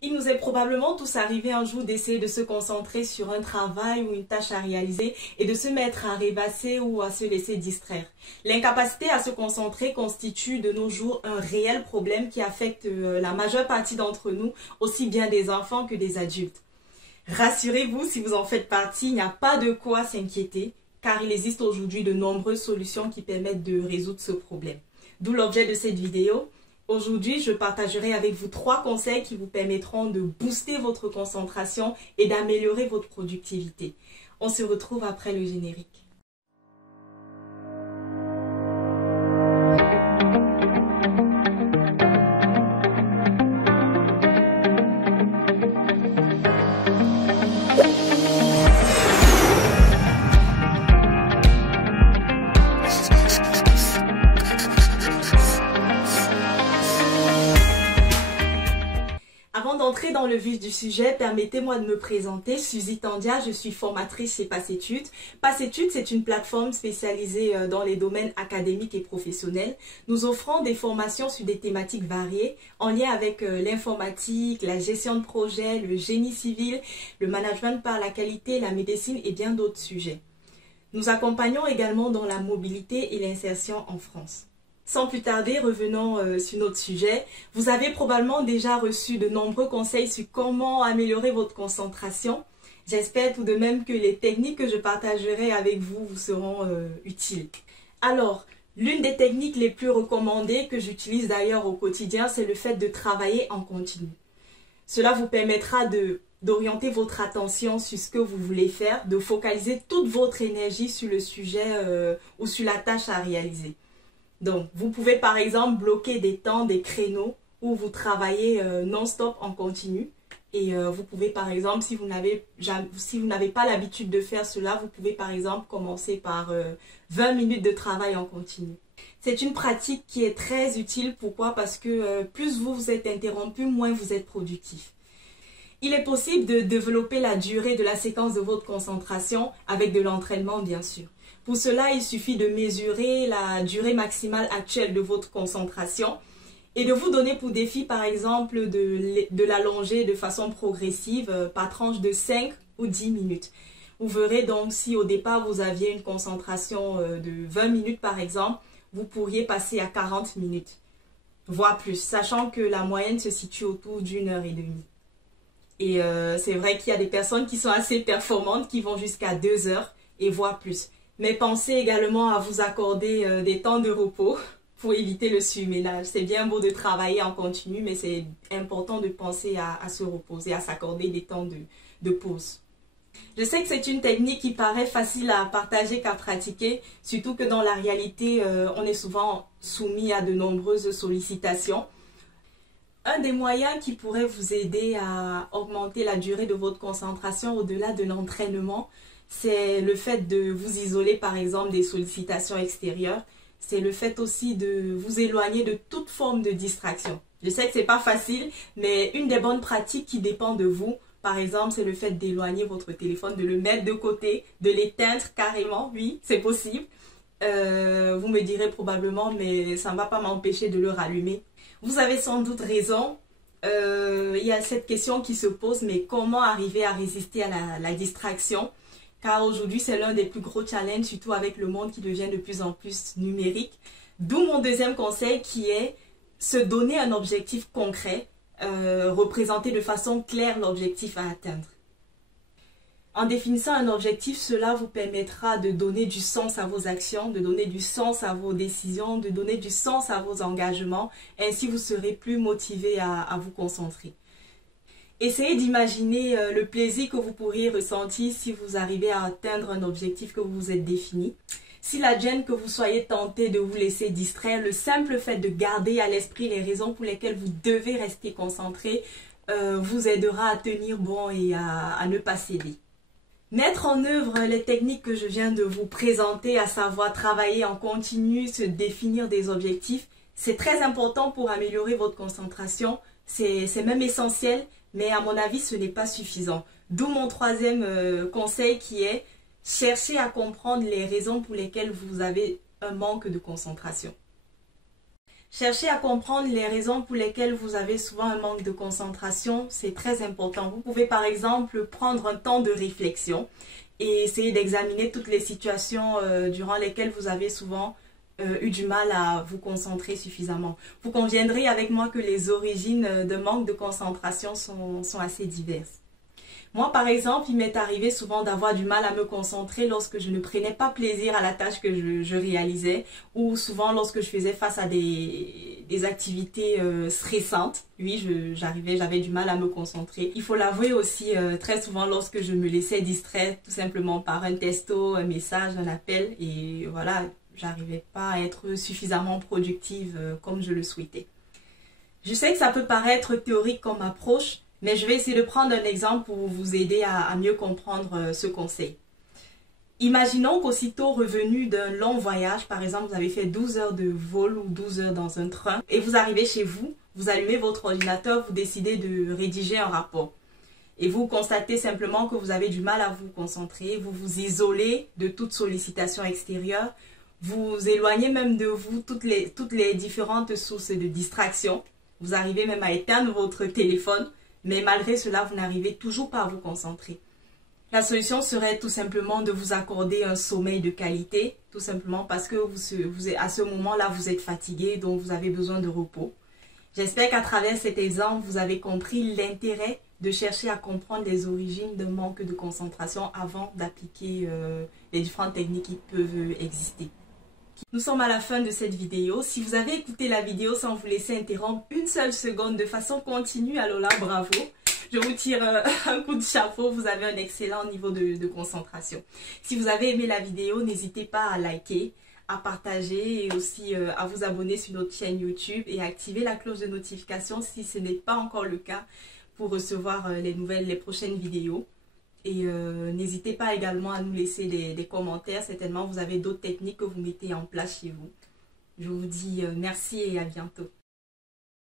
Il nous est probablement tous arrivé un jour d'essayer de se concentrer sur un travail ou une tâche à réaliser et de se mettre à rêvasser ou à se laisser distraire. L'incapacité à se concentrer constitue de nos jours un réel problème qui affecte la majeure partie d'entre nous, aussi bien des enfants que des adultes. Rassurez-vous, si vous en faites partie, il n'y a pas de quoi s'inquiéter, car il existe aujourd'hui de nombreuses solutions qui permettent de résoudre ce problème. D'où l'objet de cette vidéo. Aujourd'hui, je partagerai avec vous 3 conseils qui vous permettront de booster votre concentration et d'améliorer votre productivité. On se retrouve après le générique. Avant d'entrer dans le vif du sujet, permettez-moi de me présenter. Suzy Tandia, je suis formatrice chez Passetude. Passetude, c'est une plateforme spécialisée dans les domaines académiques et professionnels. Nous offrons des formations sur des thématiques variées en lien avec l'informatique, la gestion de projet, le génie civil, le management par la qualité, la médecine et bien d'autres sujets. Nous accompagnons également dans la mobilité et l'insertion en France. Sans plus tarder, revenons sur notre sujet. Vous avez probablement déjà reçu de nombreux conseils sur comment améliorer votre concentration. J'espère tout de même que les techniques que je partagerai avec vous vous seront utiles. Alors, l'une des techniques les plus recommandées que j'utilise d'ailleurs au quotidien, c'est le fait de travailler en continu. Cela vous permettra d'orienter votre attention sur ce que vous voulez faire, de focaliser toute votre énergie sur le sujet ou sur la tâche à réaliser. Donc, vous pouvez par exemple bloquer des temps, des créneaux où vous travaillez non-stop en continu. Et vous pouvez par exemple, si vous n'avez pas l'habitude de faire cela, vous pouvez par exemple commencer par 20 minutes de travail en continu. C'est une pratique qui est très utile. Pourquoi? Parce que plus vous êtes interrompu, moins vous êtes productif. Il est possible de développer la durée de la séquence de votre concentration avec de l'entraînement, bien sûr. Pour cela, il suffit de mesurer la durée maximale actuelle de votre concentration et de vous donner pour défi, par exemple, de l'allonger de façon progressive par tranche de 5 ou 10 minutes. Vous verrez donc si au départ vous aviez une concentration de 20 minutes, par exemple, vous pourriez passer à 40 minutes, voire plus, sachant que la moyenne se situe autour d'1 heure et demie. Et c'est vrai qu'il y a des personnes qui sont assez performantes, qui vont jusqu'à 2 heures et voire plus. Mais pensez également à vous accorder des temps de repos pour éviter le surménage. C'est bien beau de travailler en continu, mais c'est important de penser à se reposer, à s'accorder des temps de pause. Je sais que c'est une technique qui paraît facile à partager qu'à pratiquer, surtout que dans la réalité, on est souvent soumis à de nombreuses sollicitations. Un des moyens qui pourrait vous aider à augmenter la durée de votre concentration au-delà de l'entraînement, c'est le fait de vous isoler par exemple des sollicitations extérieures. C'est le fait aussi de vous éloigner de toute forme de distraction. Je sais que c'est pas facile, mais une des bonnes pratiques qui dépend de vous, par exemple, c'est le fait d'éloigner votre téléphone, de le mettre de côté, de l'éteindre carrément. Oui, c'est possible. Vous me direz probablement, mais ça ne va pas m'empêcher de le rallumer. Vous avez sans doute raison. Il y a cette question qui se pose, mais comment arriver à résister à la distraction? Car aujourd'hui, c'est l'un des plus gros challenges, surtout avec le monde qui devient de plus en plus numérique. D'où mon deuxième conseil qui est se donner un objectif concret, représenter de façon claire l'objectif à atteindre. En définissant un objectif, cela vous permettra de donner du sens à vos actions, de donner du sens à vos décisions, de donner du sens à vos engagements. Ainsi, vous serez plus motivé à vous concentrer. Essayez d'imaginer le plaisir que vous pourriez ressentir si vous arrivez à atteindre un objectif que vous vous êtes défini. S'il advienne que vous soyez tenté de vous laisser distraire, le simple fait de garder à l'esprit les raisons pour lesquelles vous devez rester concentré vous aidera à tenir bon et à ne pas céder. Mettre en œuvre les techniques que je viens de vous présenter, à savoir travailler en continu, se définir des objectifs, c'est très important pour améliorer votre concentration. C'est même essentiel. Mais à mon avis, ce n'est pas suffisant. D'où mon troisième conseil qui est chercher à comprendre les raisons pour lesquelles vous avez un manque de concentration. Cherchez à comprendre les raisons pour lesquelles vous avez souvent un manque de concentration, c'est très important. Vous pouvez par exemple prendre un temps de réflexion et essayer d'examiner toutes les situations durant lesquelles vous avez souvent eu du mal à vous concentrer suffisamment. Vous conviendrez avec moi que les origines de manque de concentration sont assez diverses. Moi, par exemple, il m'est arrivé souvent d'avoir du mal à me concentrer lorsque je ne prenais pas plaisir à la tâche que je réalisais ou souvent lorsque je faisais face à des activités stressantes. Oui, j'avais du mal à me concentrer. Il faut l'avouer aussi, très souvent lorsque je me laissais distraire tout simplement par un texto, un message, un appel et voilà, j'arrivais pas à être suffisamment productive comme je le souhaitais. Je sais que ça peut paraître théorique comme approche, mais je vais essayer de prendre un exemple pour vous aider à mieux comprendre ce conseil. Imaginons qu'aussitôt revenu d'un long voyage, par exemple vous avez fait 12 heures de vol ou 12 heures dans un train et vous arrivez chez vous, vous allumez votre ordinateur, vous décidez de rédiger un rapport. Et vous constatez simplement que vous avez du mal à vous concentrer, vous vous isolez de toute sollicitation extérieure, vous éloignez même de vous toutes les différentes sources de distraction. Vous arrivez même à éteindre votre téléphone. Mais malgré cela, vous n'arrivez toujours pas à vous concentrer. La solution serait tout simplement de vous accorder un sommeil de qualité, tout simplement parce que à ce moment-là, vous êtes fatigué, donc vous avez besoin de repos. J'espère qu'à travers cet exemple, vous avez compris l'intérêt de chercher à comprendre les origines d'un manque de concentration avant d'appliquer les différentes techniques qui peuvent exister. Nous sommes à la fin de cette vidéo. Si vous avez écouté la vidéo sans vous laisser interrompre une seule seconde de façon continue, alors là, bravo. Je vous tire un coup de chapeau, vous avez un excellent niveau de concentration. Si vous avez aimé la vidéo, n'hésitez pas à liker, à partager et aussi à vous abonner sur notre chaîne YouTube et à activer la cloche de notification si ce n'est pas encore le cas pour recevoir les prochaines vidéos. Et n'hésitez pas également à nous laisser des commentaires. Certainement, vous avez d'autres techniques que vous mettez en place chez vous. Je vous dis merci et à bientôt.